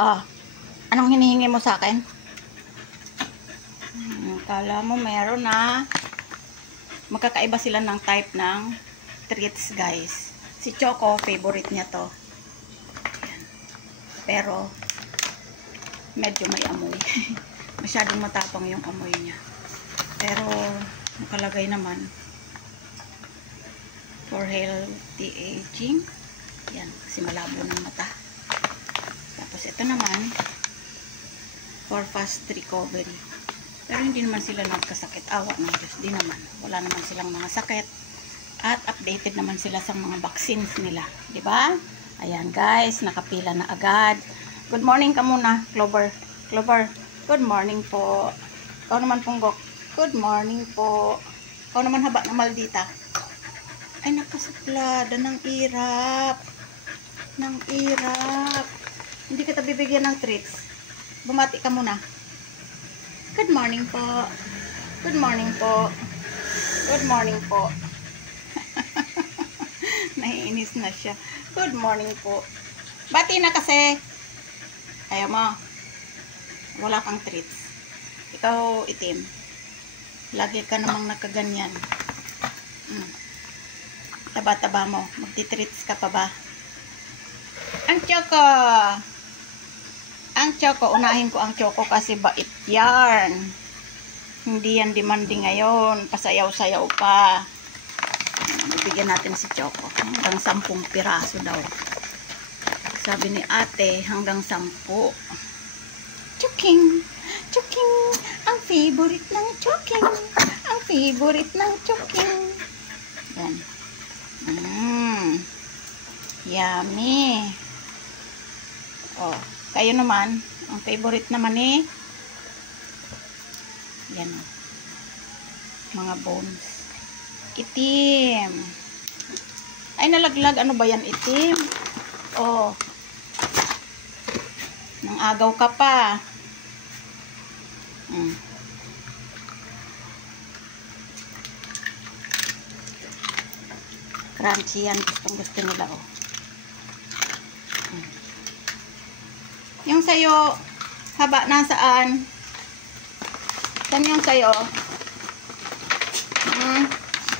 Ah, anong hinihingi mo sa akin? Kala mo meron na. Magkakaiba sila ng type ng treats, guys. Si Choco, favorite niya to. Ayan. Pero, medyo may amoy. Masyadong matapang yung amoy niya. Pero, nakalagay naman, for healthy aging. Yan, kasi malabo ng mata. Tapos, ito naman, for fast recovery. Pero hindi naman sila nagkasakit. Awa ng Diyos, di naman. Wala naman silang mga sakit. At updated naman sila sa mga vaccines nila. Diba? Ayan guys, nakapila na agad. Good morning ka muna, Clover. Clover, good morning po. Ikaw naman, Punggok. Good morning po. Ikaw naman, haba na Maldita. Ay, nakasuplada ng irap. Ng irap. Hindi kita bibigyan ng treats. Bumati ka muna. Good morning po. Good morning po. Good morning po. Naiinis na siya. Good morning po. Bati na kasi. Ayaw mo. Wala kang treats. Ikaw itim. Lagi ka namang nakaganyan. Taba-taba mo. Magti-treats ka pa ba? Ang Choco. Ang Choco, unahin ko ang Choco kasi bait yan. Hindi yan demanding ngayon. Pasayaw-sayaw pa. Bibigyan natin si Choco. Hanggang 10 piraso daw. Sabi ni ate, hanggang 10. Choking! Choking! Ang favorite ng Choking! Ang favorite ng Choking! Yan. Yummy! Oh. Kayo naman, ang favorite naman eh, yan o, mga bones. Itim. Ay, nalaglag. Ano ba yan, itim? Oh. Nang agaw ka pa. Crunchy yan. Gustong gusto nila oh. Yung sayo, haba na saan? Saan yung sayo?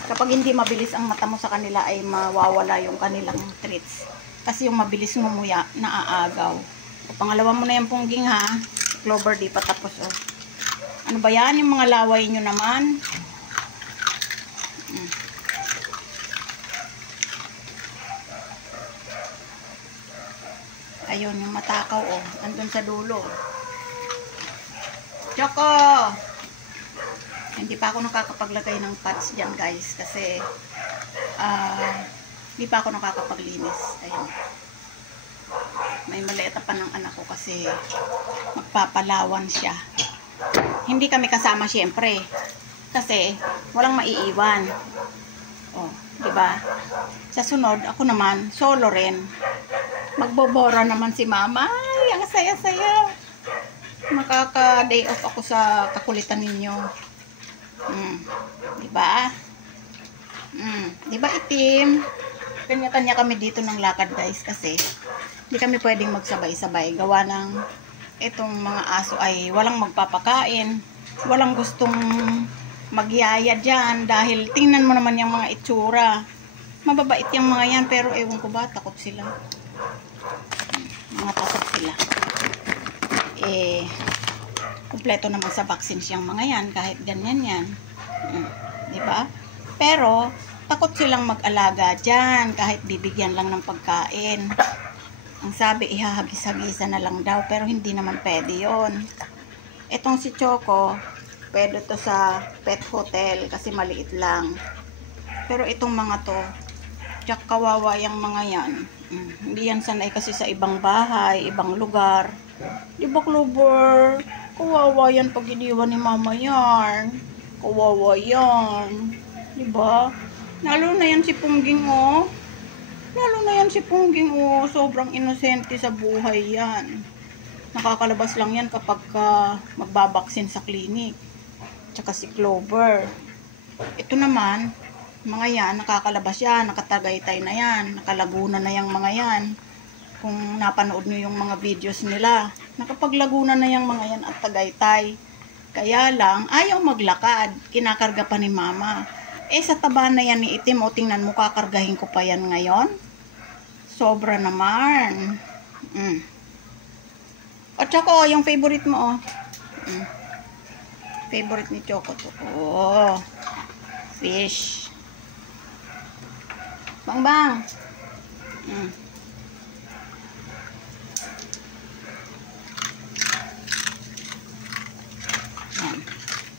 Kapag hindi mabilis ang mata mo sa kanila ay mawawala yung kanilang treats. Kasi yung mabilis ngumuya, naaagaw. O, pangalawa mo na yung pungging ha. Clover, di pa tapos oh. Ano ba yan? Yung mga laway nyo naman. Ayun, yung matakaw, oh. Andun sa dulo. Choco! Hindi pa ako nakakapaglagay ng pads dyan, guys. Kasi, hindi pa ako nakakapaglinis. Ayun. May maleta pa ng anak ko kasi magpapalawan siya. Hindi kami kasama, syempre. Kasi, walang maiiwan. Oh, diba? Sa sunod, ako naman, solo rin. Magbobora naman si mama. Ay, ang saya-saya. Makaka-day off ako sa kakulitan ninyo. Diba? Diba itim? Kanya-kanya kami dito ng lakad guys kasi hindi kami pwedeng magsabay-sabay. Gawa ng itong mga aso ay walang magpapakain. Walang gustong magyaya dyan dahil tingnan mo naman yung mga itsura. Mababait yung mga yan pero ewan ko ba, takot sila. Mga takot sila. Kumpleto naman sa vaccines yung mga yan kahit ganyan yan. Diba? Pero takot silang mag-alaga dyan kahit bibigyan lang ng pagkain. Ang sabi ihahagis-hagisa na lang daw pero hindi naman pwede yon. Etong si Choco pwede to sa pet hotel kasi maliit lang. Pero itong mga to tsak kawawa yung mga yan. Hindi yan sanay kasi sa ibang bahay, ibang lugar. Diba, Clover? Kawawa yan pag iniwan ni mama yan. Kawawa yan. Diba? Lalo na yan si Pungging, oh. Lalo na yan si Pungging, oh. Sobrang inosente sa buhay yan. Nakakalabas lang yan kapag magbabaksin sa klinik. Tsaka si Clover. Ito naman, mga yan, nakakalabas yan, nakatagaytay na yan, nakalaguna na yung mga yan. Kung napanood nyo yung mga videos nila. Nakapag-Laguna na yung mga yan at Tagaytay. Kaya lang, ayaw maglakad. Kinakarga pa ni mama. Sa taba na yan ni Itim, o tingnan mo, kakargahin ko pa yan ngayon. Sobra naman. O Choco, yung favorite mo, favorite ni Choco to. Fish. Bang.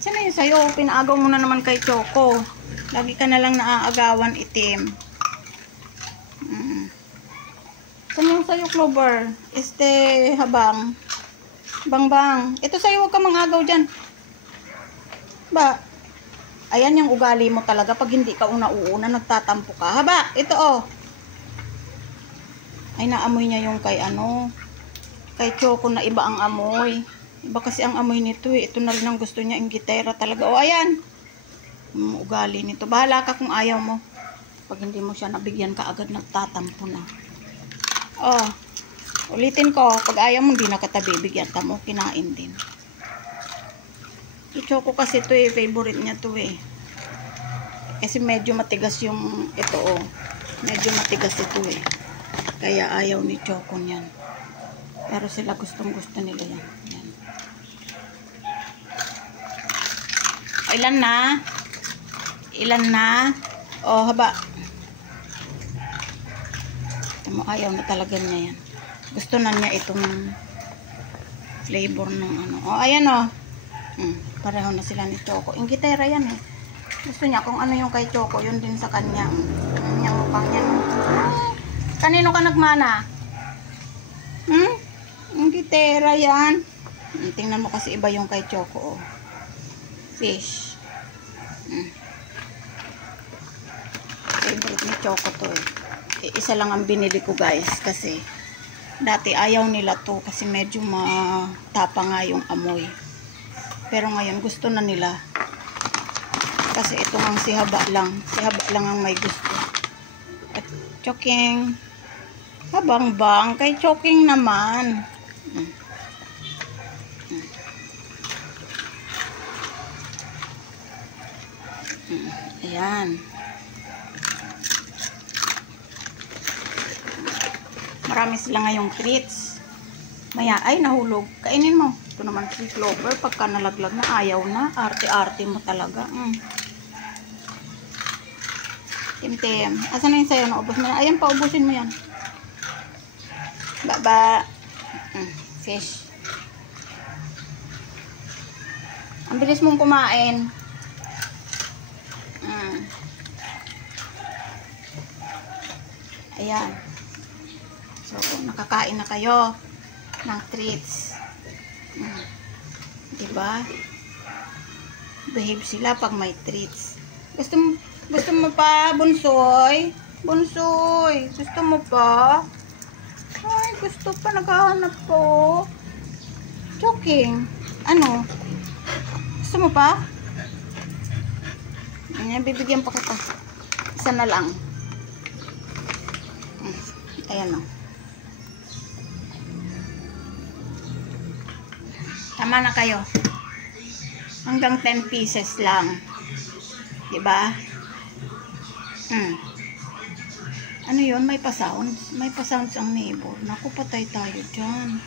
Sana yun sa'yo, pinaagaw mo na naman kay Choco. Lagi ka na lang naaagawan, Itim. Sana yung sa'yo, Clover. Habang. Bang. Ito sa'yo, huwag ka mangagaw dyan. Ba? Ayan yung ugali mo talaga. Pag hindi ka una-uuna, nagtatampo ka. Haba, ito Ay, naamoy niya yung kay kay Choco na iba ang amoy. Iba kasi ang amoy nito eh. Ito na rin ang gusto niya, inggitera talaga. Ayan. Ugali nito. Bahala ka kung ayaw mo. Pag hindi mo siya nabigyan ka agad, nagtatampo na. Ulitin ko. Pag ayaw mo, hindi na kita bibigyan. Tamo, kinain din. Choco kasi ito favorite niya to Kasi medyo matigas yung ito Medyo matigas ito Kaya ayaw ni Choco niyan. Pero sila gustong gusto nila yan. Ilan na? Haba. Tamo, ayaw na talaga niya yan. Gusto na niya itong flavor ng ayan pareho na sila ni Choco. Inggitera yan Gusto niya kung ano yung kay Choco, yun din sa kanya. Yung mukhang yan. Kanino ka nagmana? Inggitera yan. Tingnan mo kasi iba yung kay Choco. Fish. Favorite ni Choco to Isa lang ang binili ko guys. Kasi dati ayaw nila to. Kasi medyo matapa nga yung amoy. Pero ngayon gusto na nila. Kasi ito ang si Haba lang. Si Haba lang ang may gusto. At Choking. Habang kay Choking naman. Ayan. Marami sila ngayong treats. Maya, ay nahulog. Kainin mo. Ito naman si Clover. Pagka nalaglag na, ayaw na. Arte-arte mo talaga. Tim. Asan na yun sa'yo? Naubos mo na. Ayan, paubusin mo yan. Baba. Fish. Ang bilis mong kumain. Ayan. So, nakakain na kayo ng treats. Diba? Behave sila pag may treats. Gusto mo pa, Bunsoy? Bunsoy, gusto mo pa? Ay, gusto pa, naghahanap po. Choking. Ano? Gusto mo pa? Ayan, bibigyan pa kita. Isa na lang. Ayan o. Tama na kayo. Hanggang 10 pieces lang. Diba? Ano yun? May pa-sounds? May pa-sounds ang neighbor. Naku, patay tayo dyan.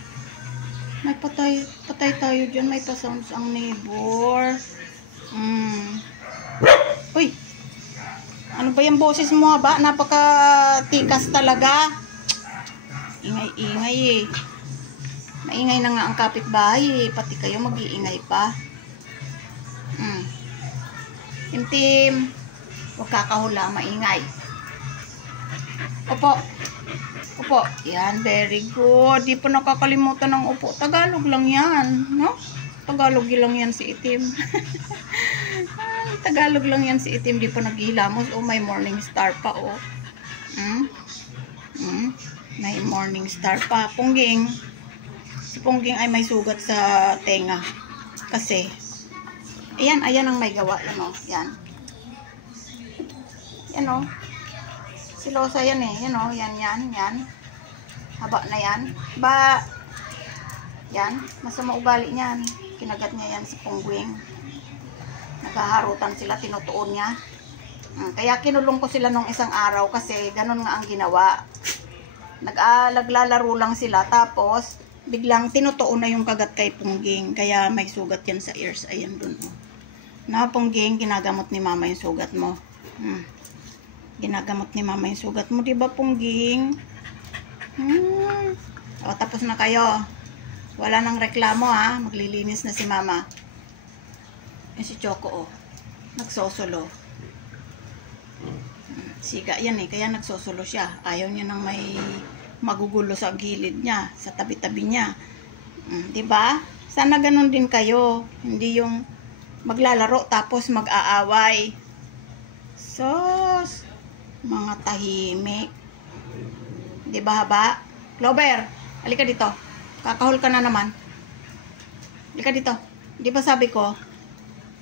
May patay tayo dyan. May pa-sounds ang neighbor. Uy! Ano ba yung boses mo ba? Napaka-tikas talaga. Ingay. Maingay na nga ang kapitbahay. Pati kayo mag-iingay pa. Tim. Huwag kakahula, maingay. Opo. Yan, very good. Di pa nakakalimutan ng upo. Tagalog lang yan. No? Tagalog lang yan si Itim. Tagalog lang yan si Itim. Di pa naghihilamos. May morning star pa, May morning star pa. Pungging. Si Pungging ay may sugat sa tenga. Kasi, ayan ang may gawa. Yan. Si Losa yan yan. Haba na yan. Ba, yan. Masama ugali niyan. Kinagat niya yan si Punggwing. Naghaharutan sila, tinutuon niya. Kaya kinulong ko sila nung isang araw kasi ganun nga ang ginawa. Naglalaro lang sila tapos biglang tinutuon na yung kagat kay Pungging. Kaya may sugat yan sa ears. Ayan dun. Oh. Na Pungging, ginagamot ni mama yung sugat mo. Ginagamot ni mama yung sugat mo. Diba Pungging? O, tapos na kayo. Wala nang reklamo ha. Maglilinis na si mama. Yan si Choco oh. Nagsosolo. Siga yan eh. Kaya nagsosolo siya. Ayaw niya nang may magugulo sa gilid niya. Sa tabi-tabi niya. Diba? Sana ganun din kayo. Hindi yung maglalaro tapos mag-aaway. Sos. Mga tahimik. Diba haba? Clover, halika dito. Kakahol ka na naman. Halika dito. Di ba sabi ko?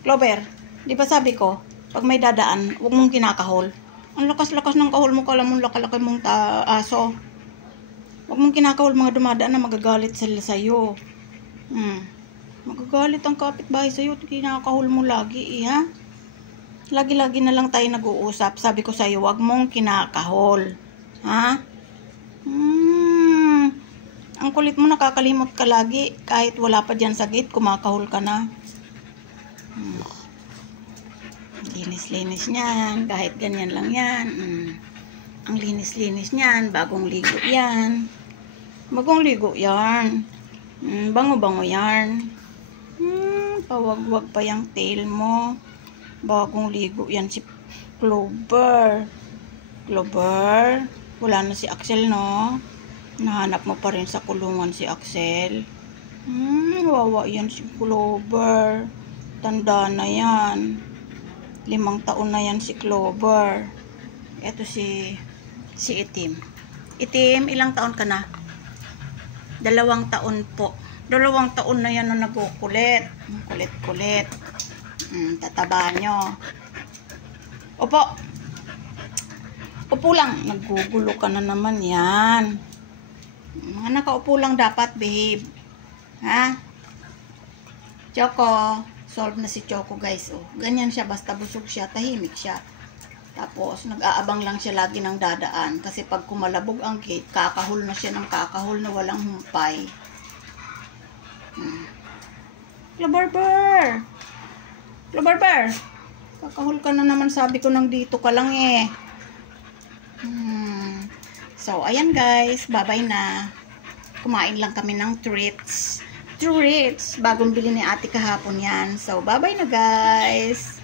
Clover, di ba sabi ko? Pag may dadaan, huwag mong kinakahol. Ang lakas-lakas ng kahol mo, kala mong laki-laki mong aso. Huwag mong kinakahol, mga dumadaan na magagalit sila sa'yo. Magagalit ang kapitbahay sa'yo, kinakahol mo lagi ha? Lagi-lagi na lang tayo nag-uusap. Sabi ko sa'yo, huwag mong kinakahol. Ha? Ang kulit mo, nakakalimot ka lagi. Kahit wala pa dyan sa gate, kumakahol ka na. Linis-linis niyan. Kahit ganyan lang yan. Ang linis-linis niyan. Bagong ligo yan. Bagong ligo yan. Bango-bango yan. Pawag-wag pa yung tail mo. Bagong ligo yan si Clover. Clover. Wala na si Axel, no? Nahanap mo pa rin sa kulungan si Axel. Wawa yan si Clover. Tanda na yan. 5 taon na yan si Clover. Ito si Itim. Itim, ilang taon ka na? 2 taon po. 2 taon na yan na nagkukulit. Kulit-kulit. Tataba nyo. Opo. Upo lang. Naggugulo ka na naman yan. Mga nakaupo lang dapat, babe. Ha? Choco. Solve na si Choco, guys. Oh. Ganyan siya. Basta busog siya. Tahimik siya. Tapos, nag-aabang lang siya lagi ng dadaan. Kasi pag kumalabog ang gate, kakahol na siya ng kakahol na walang humpay. Clover! Clover! Kakahol ka na naman. Sabi ko nang dito ka lang eh. So, ayan guys. Bye-bye na. Kumain lang kami ng treats. Bagong bili ni ate kahapon yan. So, bye-bye na guys.